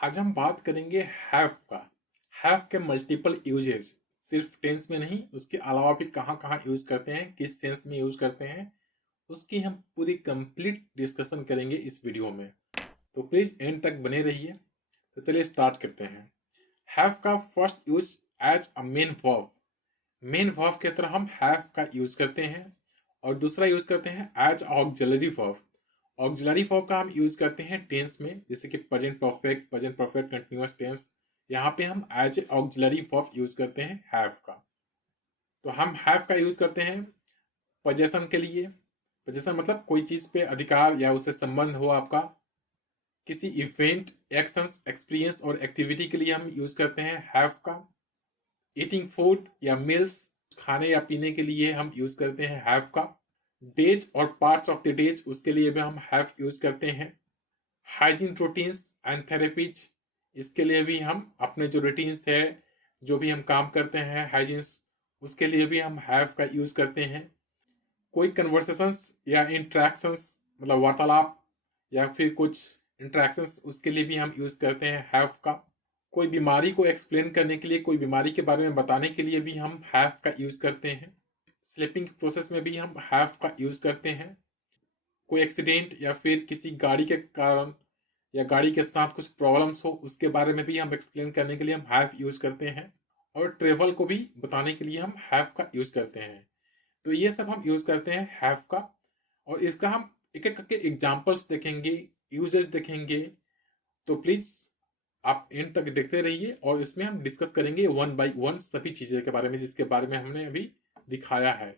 आज हम बात करेंगे हैव का। हैव के मल्टीपल यूजेस, सिर्फ टेंस में नहीं, उसके अलावा भी कहाँ कहाँ यूज करते हैं, किस सेंस में यूज करते हैं, उसकी हम पूरी कंप्लीट डिस्कशन करेंगे इस वीडियो में। तो प्लीज एंड तक बने रहिए। तो चलिए स्टार्ट करते हैं। हैव का first use as a main verb. Main verb की तरह हम हैव का यूज करते हैं और दूसरा यूज करते हैं as auxiliary verb. Auxiliary verb का हम यूज करते हैं टेंस में, जैसे कि present perfect, present perfect continuous tense. यहाँ पे हम as a auxiliary verb use करते हैं हैव का। तो हम हैव का यूज करते हैं पोजेशन के लिए। पोजेशन मतलब कोई चीज पे अधिकार या उससे संबंध हो आपका। किसी इवेंट, एक्शंस, एक्सपीरियंस और एक्टिविटी के लिए हम यूज करते हैं हैव का। ईटिंग फूड या मील्स, खाने या पीने के लिए हम यूज करते हैं हैव का। डेज और पार्ट्स ऑफ द डेज, उसके लिए भी हम हैव यूज करते हैं। हाइजीन रूटीन्स एंड थेरेपीज, इसके लिए भी हम अपने जो रूटीन्स है, जो भी हम काम करते हैं हाइजीन्स, उसके लिए भी हम हैव का यूज करते हैं। कोई कन्वर्सेशंस या इंट्रैक्शंस, मतलब वार्तालाप या फिर कुछ इंट्रैक्शंस, उसके लिए भी हम यूज करते हैं हैव का। कोई बीमारी को एक्सप्लेन करने के लिए, कोई बीमारी के बारे में बताने के लिए भी हम हैव का यूज करते हैं। स्लीपिंग प्रोसेस में भी हम हैव का यूज करते हैं। कोई एक्सीडेंट या फिर किसी गाड़ी के कारण या गाड़ी के साथ कुछ प्रॉब्लम्स हो, उसके बारे में भी हम एक्सप्लेन करने के लिए हम हैव यूज करते हैं। और ट्रेवल को भी बताने के लिए हम हैव का यूज करते हैं। तो ये सब हम यूज करते हैं हैव का। और इसका हम एक एक करके एग्जाम्पल्स देखेंगे, यूजेस देखेंगे। तो प्लीज आप एंड तक देखते रहिए और इसमें हम डिस्कस करेंगे वन बाय वन सभी चीजें के बारे में जिसके बारे में हमने अभी दिखाया है।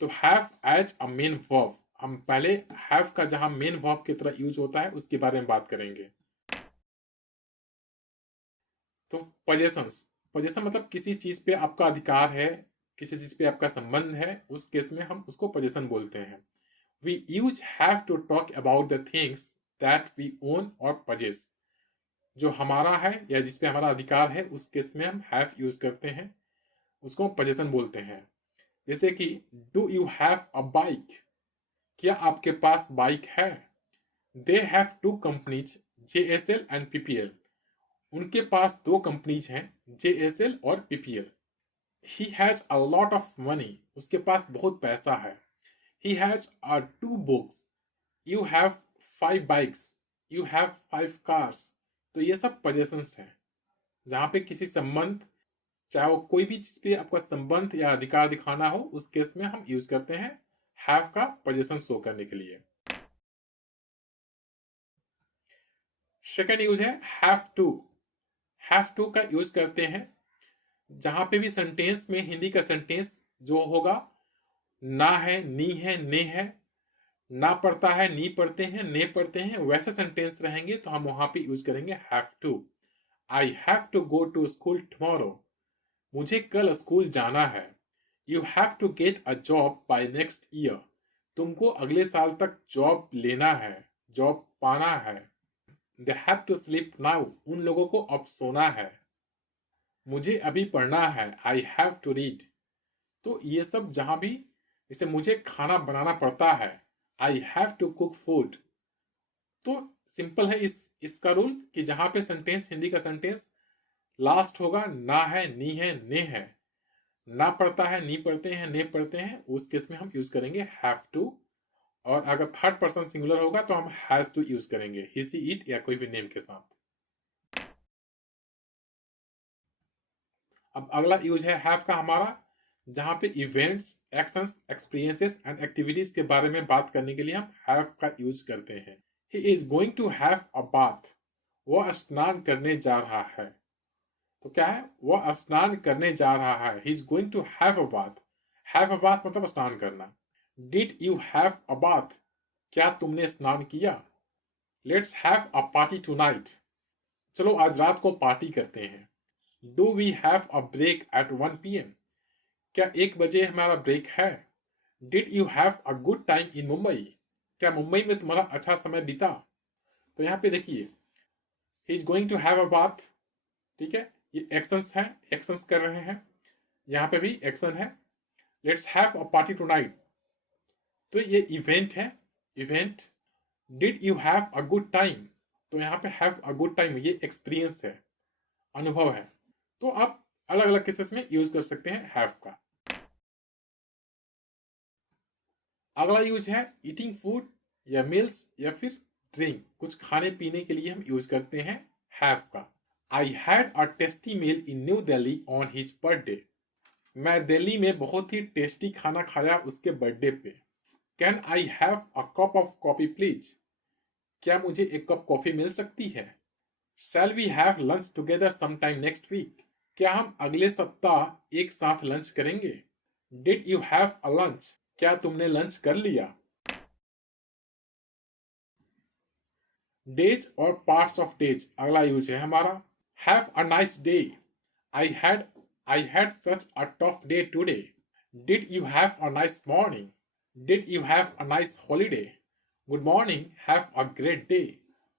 तो have as a main verb, हम पहले हैव का जहां मेन वर्ब की तरह यूज होता है उसके बारे में बात करेंगे। तो पोजेशंस, पोजेशन मतलब किसी चीज पे आपका अधिकार है, किसी चीज पे आपका संबंध है, उस केस में हम उसको पोजेशन बोलते हैं। We use have to talk about the things that we own और possess। जो हमारा है या जिस पे हमारा अधिकार है, उस केस में हम हैव यूज करते हैं, उसको पोजेशन बोलते हैं। जैसे कि do you have a bike, क्या आपके पास बाइक है। They have two companies, JSL and PPL, उनके पास दो कंपनीज हैं, JSL और PPL। He has a lot of money, उसके पास बहुत पैसा है। He has a two books, you have 5 bikes, you have 5 cars. तो ये सब पोजेशंस हैं जहां पे किसी संबंध, चाहे वो कोई भी चीज पे आपका संबंध या अधिकार दिखाना हो, उस केस में हम यूज करते हैं हैव का पोजीशन शो करने के लिए। सेकेंड यूज है हैव टू। हैव टू का यूज करते हैं जहां पे भी सेंटेंस में, हिंदी का सेंटेंस जो होगा, ना है, नी है, ने है, ना पढ़ता है, नी पढ़ते हैं, ने पढ़ते हैं, वैसे सेंटेंस रहेंगे तो हम वहां पे यूज करेंगे have to. I have to go to school tomorrow, मुझे कल स्कूल जाना है। You have to get a job by next year, तुमको अगले साल तक जॉब लेना है, जॉब पाना है। They have to sleep now, उन लोगों को अब सोना है। मुझे अभी पढ़ना है, आई हैव टू रीड। तो ये सब जहां भी, जैसे मुझे खाना बनाना पड़ता है, I have to cook food. तो सिंपल है इसका रूल कि जहां पे सेंटेंस, हिंदी का सेंटेंस लास्ट होगा, ना है, नी है, ने है, ना पढ़ता है, नी पढ़ते हैं, ने पढ़ते हैं, उस केस में हम यूज करेंगे हैव टू। और अगर थर्ड पर्सन सिंगुलर होगा तो हम हैज टू यूज करेंगे, ही सी इट या कोई भी नेम के साथ। अब अगला यूज है हैव का हमारा, जहां पे events, actions, experiences and activities के बारे में बात करने के लिए हम हैव का यूज करते हैं। He is going to have a bath, वह स्नान करने जा रहा है। तो क्या है, वह स्नान करने जा रहा है, he is going to have a bath. Have a bath मतलब स्नान करना। Did you have a bath, क्या तुमने स्नान किया। Let's have a party tonight, चलो आज रात को पार्टी करते हैं। Do we have a break at 1 PM, क्या 1 बजे हमारा ब्रेक है। Did you have a good time in Mumbai, क्या मुंबई में तुम्हारा अच्छा समय बीता। तो यहाँ पे देखिए, he is going to have a bath, ठीक है, ये एक्शंस हैं, एक्शंस कर रहे हैं, यहाँ पे भी एक्शन है। Let's have a party tonight, तो ये इवेंट है, event. Did you have a good time, तो यहाँ पे हैव अ गुड टाइम ये एक्सपीरियंस है, अनुभव है। तो आप अलग अलग केसेस में यूज कर सकते हैं हैव का। अगला यूज है ईटिंग फूड या मील्स या फिर ड्रिंक, कुछ खाने पीने के लिए हम यूज करते हैं हैव का। I had a tasty meal in New Delhi on his birthday. मैं दिल्ली में बहुत ही टेस्टी खाना खाया उसके बर्थडे पे। Can I have a cup of coffee please. क्या मुझे एक कप कॉफी मिल सकती है। Shall we have lunch together sometime next week. क्या हम अगले सप्ताह एक साथ लंच करेंगे। Did you have a lunch. क्या तुमने लंच कर लिया। डेज और पार्ट्स ऑफ डेज अगला यूज है हमारा। Have a nice day. I had I had such a tough day today. Did you have a nice morning. Did you have a nice holiday. Good morning, have a great day.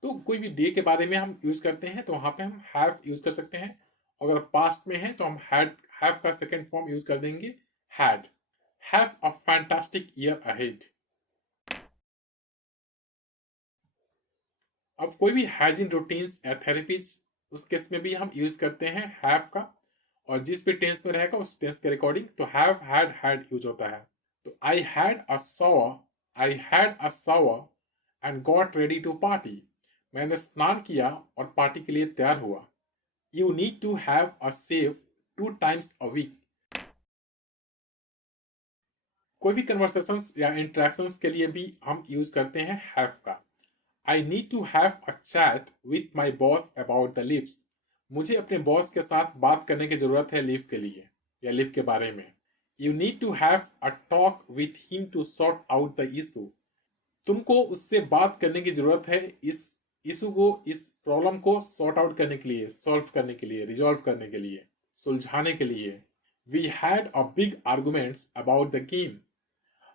तो कोई भी day के बारे में हम use करते हैं तो वहां पे हम हैव यूज कर सकते हैं। अगर पास्ट में है तो हम हैव का सेकेंड फॉर्म यूज कर देंगे had. Have a fantastic year ahead. अब कोई भी हाइजीन रूटीन्स या थेरेपीज, उस केस में भी हम यूज करते हैं हैव का, और जिस भी टेंस में रहेगा उस टेंस के अकॉर्डिंग तो हैव हैड यूज होता है। तो I had a shower and got ready to party. मैंने स्नान किया और पार्टी के लिए तैयार हुआ। You need to have a shave 2 times a week। कोई भी कन्वर्सेशंस या इंटरेक्शंस के लिए भी हम यूज करते हैं हैव का। I need to have a chat with my boss about the leaves. मुझे अपने बॉस के साथ बात करने की जरूरत है लीव के लिए या लीव के बारे में। You need to have a talk with him to sort out the issue. तुमको उससे बात करने की जरूरत है इस इशू को, इस प्रॉब्लम को सॉर्ट आउट करने के लिए, सॉल्व करने के लिए, रिजॉल्व करने के लिए, सुलझाने के लिए। We had a big arguments about the game.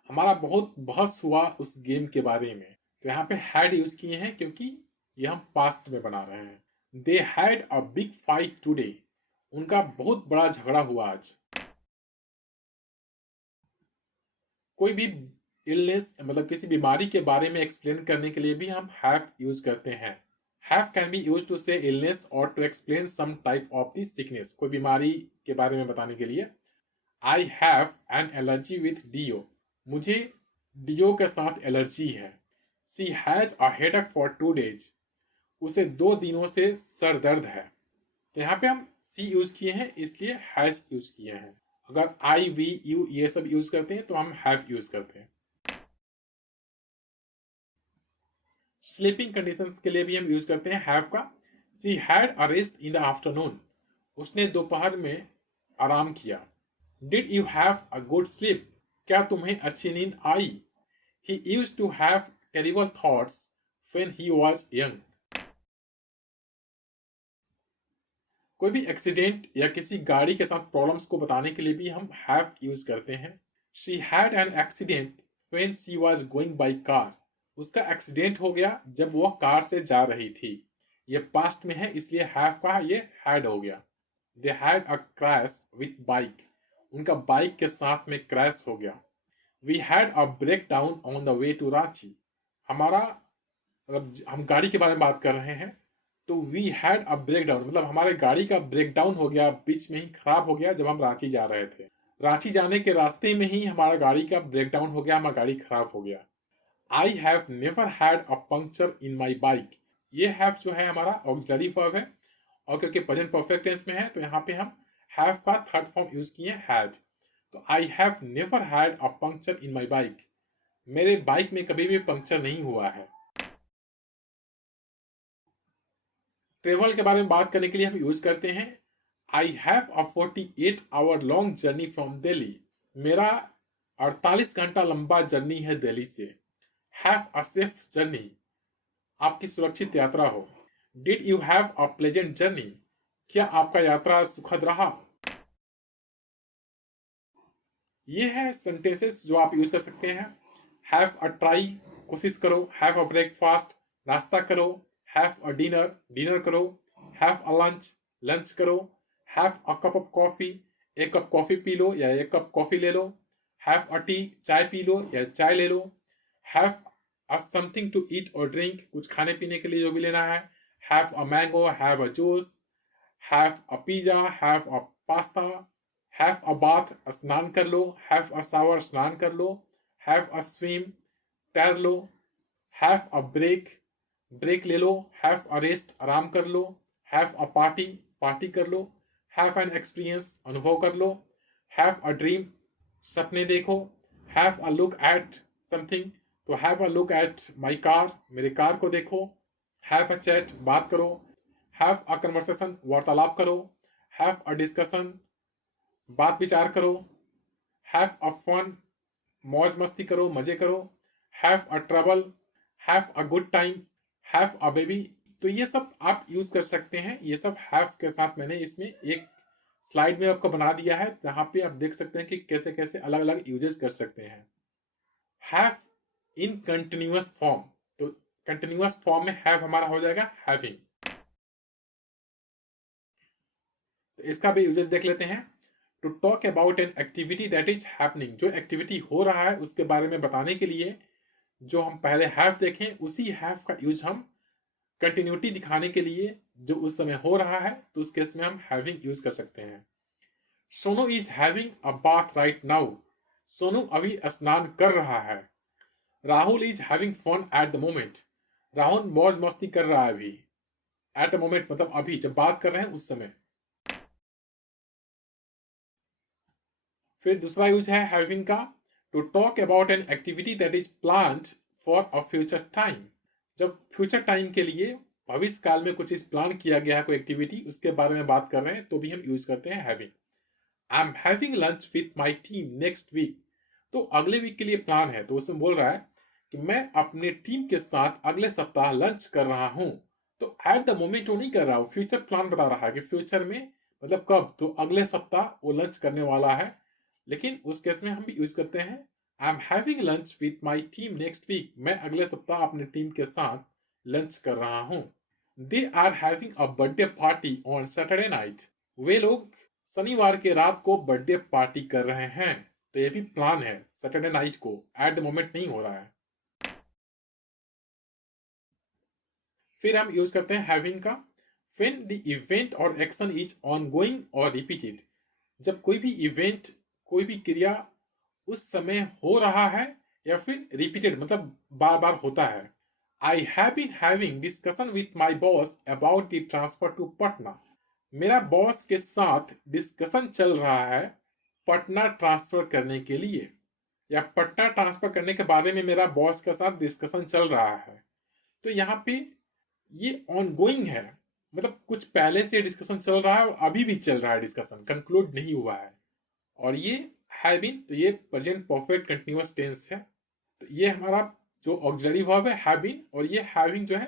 हमारा बहुत बहस हुआ उस गेम के बारे में। तो यहाँ पे हैड यूज किए हैं क्योंकि ये हम पास्ट में बना रहे हैं। They had a big fight today. उनका बहुत बड़ा झगड़ा हुआ आज। कोई भी इलनेस मतलब किसी बीमारी के बारे में एक्सप्लेन करने के लिए भी हम हैव यूज करते हैं। Have can be use to say illness और to explain some type of the sickness, कोई बीमारी के बारे में बताने के लिए। I have an allergy with deo. मुझे डीओ के साथ एलर्जी है। She has a headache for 2 days। उसे 2 दिनों से सर दर्द है। तो यहाँ पे हम सी यूज किए हैं इसलिए हैज यूज किए हैं। अगर आई वी यू ये सब यूज करते हैं तो हम हैव यूज करते हैं। स्लीपिंग कंडीशंस के लिए भी हम यूज करते हैं हैव का। She had a rest in the afternoon. उसने दोपहर में आराम किया। Did you have a good sleep. क्या तुम्हें अच्छी नींद आई। He used to have terrible thoughts when he was young। कोई भी एक्सीडेंट या किसी गाड़ी के साथ प्रॉब्लम्स को बताने के लिए भी हम हैव यूज करते हैं। She had an accident when she was going by car। उसका एक्सीडेंट हो गया जब वह कार से जा रही थी। ये पास्ट में है इसलिए हैव का ये हैड हो गया। They had a crash with bike। उनका बाइक के साथ में क्रैश हो गया। We had a breakdown on the way to Ranchi. हमारा मतलब हम गाड़ी के बारे में बात कर रहे हैं तो वी हैड अ ब्रेकडाउन मतलब हमारे गाड़ी का ब्रेकडाउन हो गया, बीच में ही खराब हो गया जब हम रांची जा रहे थे। रांची जाने के रास्ते में ही हमारा गाड़ी का ब्रेकडाउन हो गया, हमारा गाड़ी खराब हो गया। I have never had a puncture in my bike. ये हैव जो है हमारा ऑक्सिलरी वर्ब है और क्योंकि प्रेजेंट परफेक्ट टेंस में है तो यहाँ पे हम हैव का थर्ड फॉर्म यूज किए हैड। तो I have never had a puncture in my bike. मेरे बाइक में कभी भी पंक्चर नहीं हुआ है। ट्रेवल के बारे में बात करने के लिए हम यूज करते हैं I have a 48 hour long journey from Delhi. मेरा 48 घंटा लंबा जर्नी है दिल्ली से। Have a safe journey. आपकी सुरक्षित यात्रा हो। Did you have a pleasant journey. क्या आपका यात्रा सुखद रहा। ये है सेंटेंसेस जो आप यूज कर सकते हैं। हैव अ ट्राई, कोशिश करो। हैव अ ब्रेकफास्ट, नाश्ता करो। हैव अ डिनर, डिनर करो। हैव अ लंच, लंच करो। Have a cup of coffee, एक कप कॉफी पी लो या एक कप कॉफी ले लो। हैव अ टी, चाय पी लो या चाय ले लो। Have a something to eat और ड्रिंक, कुछ खाने पीने के लिए जो भी लेना है। Have a mango, have a juice, have a pizza, have a pasta, have a bath, स्नान कर लो, हैव अ शावर, स्नान कर लो, हैव अ स्विम, तैर लो, हैव अ ब्रेक, ब्रेक ले लो, हैव अ रेस्ट, आराम कर लो, हैव अ पार्टी, पार्टी कर लो, हैव एन एक्सपीरियंस, अनुभव कर लो, हैव अ ड्रीम, सपने देखो, have a look at something, तो have a look at my car, मेरे कार को देखो, हैव अ चैट, बात करो, हैव अ कन्वर्सेशन, वार्तालाप करो, हैव अ डिस्कशन, बात विचार करो, हैव अ फन, मौज मस्ती करो, मजे करो, have a trouble, have a good time, have a baby. तो ये सब आप यूज कर सकते हैं। ये सब हैव के साथ मैंने इसमें एक स्लाइड में आपको बना दिया है, जहां पे आप देख सकते हैं कि कैसे कैसे अलग अलग यूजेस कर सकते हैं। हैव इन कंटिन्यूअस फॉर्म, तो कंटिन्यूअस फॉर्म में हैव हमारा हो जाएगा हैविंग। तो इसका भी यूजेस देख लेते हैं। To talk about an activity that is happening, जो एक्टिविटी हो रहा है उसके बारे में बताने के लिए जो हम पहले हैव देखें, उसी हैव का यूज हम कंटिन्यूटी दिखाने के लिए जो उस समय हो रहा है, तो उस केस में हम हैविंग यूज कर सकते हैं। Sonu is having a bath right now, Sonu अभी स्नान कर रहा है। Rahul is having fun at the moment, Rahul मौज मस्ती कर रहा है अभी। एट द मोमेंट मतलब अभी, जब बात कर रहे हैं उस समय। फिर दूसरा यूज है हैविंग का, to talk about an activity that is planned for a future time, जब फ्यूचर टाइम के लिए भविष्य काल में कुछ चीज प्लान किया गया है, कोई एक्टिविटी, उसके बारे में बात कर रहे हैं, तो भी हम यूज करते हैं having. I am having lunch with my team next week, तो अगले वीक के लिए प्लान है, तो उसमें बोल रहा है कि मैं अपने टीम के साथ अगले सप्ताह लंच कर रहा हूं। तो एट द मोमेंट वो नहीं कर रहा, वो फ्यूचर प्लान बता रहा है कि फ्यूचर में मतलब कब, तो अगले सप्ताह वो लंच करने वाला है। लेकिन उस केस में हम भी यूज करते हैं I am having lunch with my team next week, मैं अगले सप्ताह अपने टीम के साथ लंच कर रहा हूं। They are having a birthday party on Saturday night, वे लोग शनिवार के रात को बर्थडे पार्टी कर रहे हैं। तो ये भी प्लान है, सैटरडे नाइट को, एट द मोमेंट नहीं हो रहा है। फिर हम यूज करते हैं हैविंग का, व्हेन द इवेंट और एक्शन इज ऑनगोइंग और रिपीटेड, जब कोई भी इवेंट, कोई भी क्रिया उस समय हो रहा है या फिर रिपीटेड मतलब बार बार होता है। I have been having discussion with my boss about the transfer to Patna, मेरा बॉस के साथ डिस्कशन चल रहा है पटना ट्रांसफर करने के लिए, या पटना ट्रांसफर करने के बारे में मेरा बॉस के साथ डिस्कशन चल रहा है। तो यहाँ पे ये ऑनगोइंग है, मतलब कुछ पहले से डिस्कशन चल रहा है और अभी भी चल रहा है, डिस्कशन कंक्लूड नहीं हुआ है। और ये हैव बीन, तो ये प्रेजेंट परफेक्ट कंटिन्यूअस टेंस है। तो ये हमारा जो ऑक्सिलरी वर्ब है हैव बीन, और ये हैविंग जो है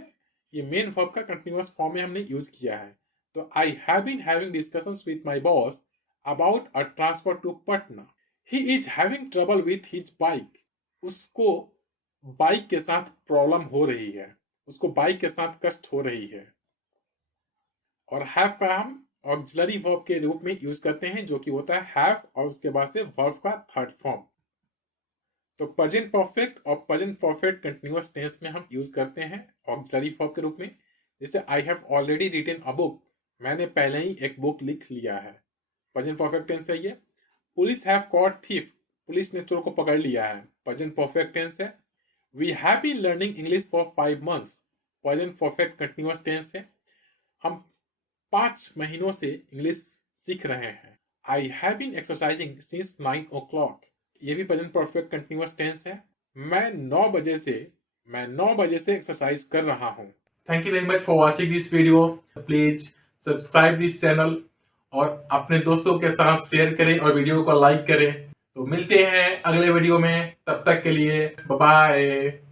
ये मेन वर्ब का कंटिन्यूअस फॉर्म में हमने यूज किया है। तो I have been having discussions with my boss about a transfer to Patna. He is having trouble with his bike, उसको बाइक के साथ प्रॉब्लम हो रही है, उसको बाइक के साथ कष्ट हो रही है। और हैव का हम ऑक्सिलरी वर्ब के रूप में यूज करते हैं, जो कि होता है हैव और उसके बाद से वर्ब का थर्ड फॉर्म। तो प्रेजेंट परफेक्ट और प्रेजेंट परफेक्ट कंटिन्यूअस टेंस में हम यूज करते हैं ऑक्सिलरी वर्ब के रूप में। जैसे I have already written a book, मैंने पहले ही एक बुक लिख लिया है, प्रेजेंट परफेक्ट टेंस है ये। Police have caught thief, police ने चोर को पकड़ लिया है, प्रेजेंट परफेक्ट टेंस है। We have been learning English for 5 months, present perfect continuous tense है, हम 5 महीनों से इंग्लिश सीख रहे हैं। I have been exercising since 9 o'clock, ये भी प्रेजेंट परफेक्ट कंटिन्यूअस टेंस है, मैं 9 बजे से एक्सरसाइज कर रहा हूँ। Thank you very much for watching this video, please subscribe this channel और अपने दोस्तों के साथ शेयर करें और वीडियो को लाइक करें। तो मिलते हैं अगले वीडियो में, तब तक के लिए बाय बाय।